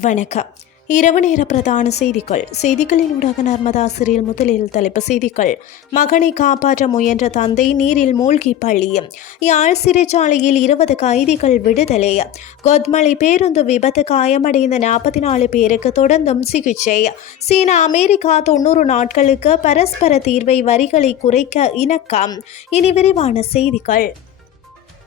வணக்கம். இரவு நேர பிரதான செய்திகள். செய்திகளின் ஊடாக நர்மதா சிறில் முதலில் தலைப்பு செய்திகள். மகனை காப்பாற்ற முயன்ற தந்தை நீரில் மூழ்கி பள்ளி யாழ் சிறைச்சாலையில் இருபது கைதிகள் விடுதலை. கொத்மலை பேருந்து விபத்து காயமடைந்த நாற்பத்தி நாலு பேருக்கு தொடர்ந்தும் சிகிச்சை. சீனா அமெரிக்கா தொண்ணூறு நாட்களுக்கு பரஸ்பர தீர்வை வரிகளை குறைக்க இணக்கம். இனி விரிவான செய்திகள்.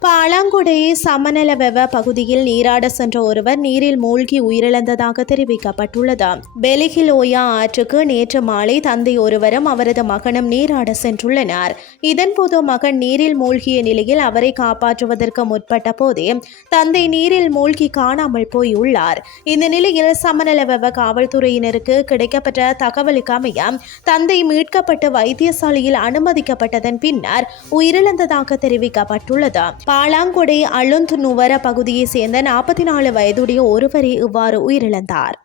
பாலாங்குடை சமநலவெவ பகுதியில் நீராட சென்ற ஒருவர் நீரில் மூழ்கி உயிரிழந்ததாக தெரிவிக்கப்பட்டுள்ளது. பெலிகிலோயா ஆற்றுக்கு நேற்று மாலை தந்தை ஒருவரும் அவரது மகனும் நீராட சென்றுள்ளனர். இதன்போது மகன் நீரில் மூழ்கிய நிலையில் அவரை காப்பாற்றுவதற்கு முற்பட்ட போதே தந்தை நீரில் மூழ்கி காணாமல் போயுள்ளார். இந்த நிலையில் சமநலவெவ காவல்துறையினருக்கு கிடைக்கப்பட்ட தகவலுக்கு அமைய தந்தை மீட்கப்பட்டு வைத்தியசாலையில் அனுமதிக்கப்பட்டதன் பின்னர் உயிரிழந்ததாக தெரிவிக்கப்பட்டுள்ளது. பாலாங்குடி அழுந்து நுவர பகுதியைச் சேர்ந்த நாற்பத்தி நாலு வயதுடைய ஒருவரே இவ்வாறு உயிரிழந்தார்.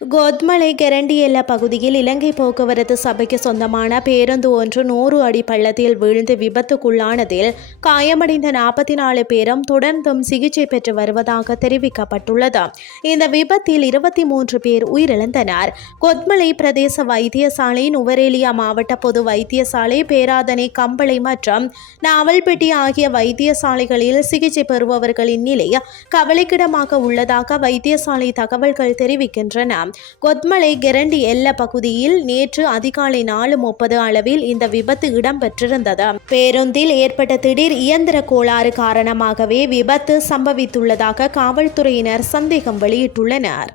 கோத்மலை கெரண்டியெல்ல பகுதியில் இலங்கை போக்குவரத்து சபைக்கு சொந்தமான பேருந்து ஒன்று நூறு அடி பள்ளத்தில் வீழ்ந்து விபத்துக்குள்ளானதில் காயமடைந்த நாற்பத்தி நாலு பேரும் தொடர்ந்தும் சிகிச்சை பெற்று வருவதாக தெரிவிக்கப்பட்டுள்ளது. இந்த விபத்தில் இருபத்தி மூன்று பேர் உயிரிழந்தனர். கொத்மலை பிரதேச வைத்தியசாலை நுவரேலியா மாவட்ட பொது வைத்தியசாலை பேராதனை கம்பளை மற்றும் நாவல்பட்டி ஆகிய வைத்தியசாலைகளில் சிகிச்சை பெறுபவர்களின் நிலை கவலைக்கிடமாக உள்ளதாக வைத்தியசாலை தகவல்கள் தெரிவிக்கின்றன. கொத்மலை கெரண்டி எல்ல பகுதியில் நேற்று அதிகாலை நாலு முப்பது அளவில் இந்த விபத்து இடம்பெற்றிருந்தது. பேருந்தில் ஏற்பட்ட திடீர் இயந்திர கோளாறு காரணமாகவே விபத்து சம்பவித்துள்ளதாக காவல்துறையினர் சந்தேகம் வெளியிட்டுள்ளனர்.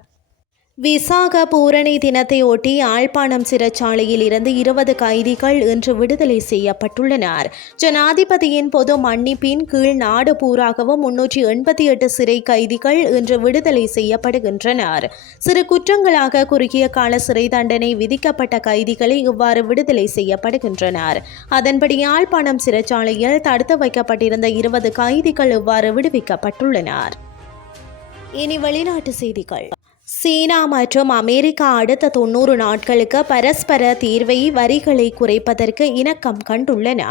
விசாக பூரணி தினத்தையொட்டி யாழ்ப்பாணம் சிறைச்சாலையில் இருந்து இருபது கைதிகள் இன்று விடுதலை செய்யப்பட்டுள்ளனர். ஜனாதிபதியின் பொது மன்னிப்பின் கீழ் நாடு பூராகவும் முன்னூற்றி எண்பத்தி எட்டு சிறை கைதிகள் இன்று விடுதலை செய்யப்படுகின்றனர். சிறு குற்றங்களாக குறுகிய கால சிறை தண்டனை விதிக்கப்பட்ட கைதிகளை இவ்வாறு விடுதலை செய்யப்படுகின்றனர். அதன்படி யாழ்ப்பாணம் சிறைச்சாலையில் தடுத்து வைக்கப்பட்டிருந்த இருபது கைதிகள் இவ்வாறு விடுவிக்கப்பட்டுள்ளனர். இனி வெளிநாட்டு செய்திகள். சீனா மற்றும் அமெரிக்கா அடுத்த தொண்ணூறு நாட்களுக்கு பரஸ்பர தீர்வை வரிகளை குறைப்பதற்கு இணக்கம் கண்டுள்ளன.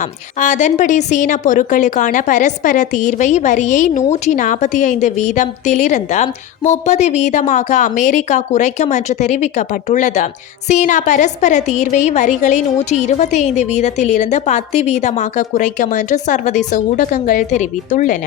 அதன்படி சீன பொருட்களுக்கான பரஸ்பர தீர்வை வரியை நூற்றி நாற்பத்தி ஐந்து வீதத்திலிருந்து முப்பது வீதமாக அமெரிக்கா குறைக்கும் என்று தெரிவிக்கப்பட்டுள்ளது. சீனா பரஸ்பர தீர்வை வரிகளை நூற்றி இருபத்தி ஐந்து வீதத்திலிருந்து பத்து வீதமாக குறைக்கும் என்று சர்வதேச ஊடகங்கள் தெரிவித்துள்ளன.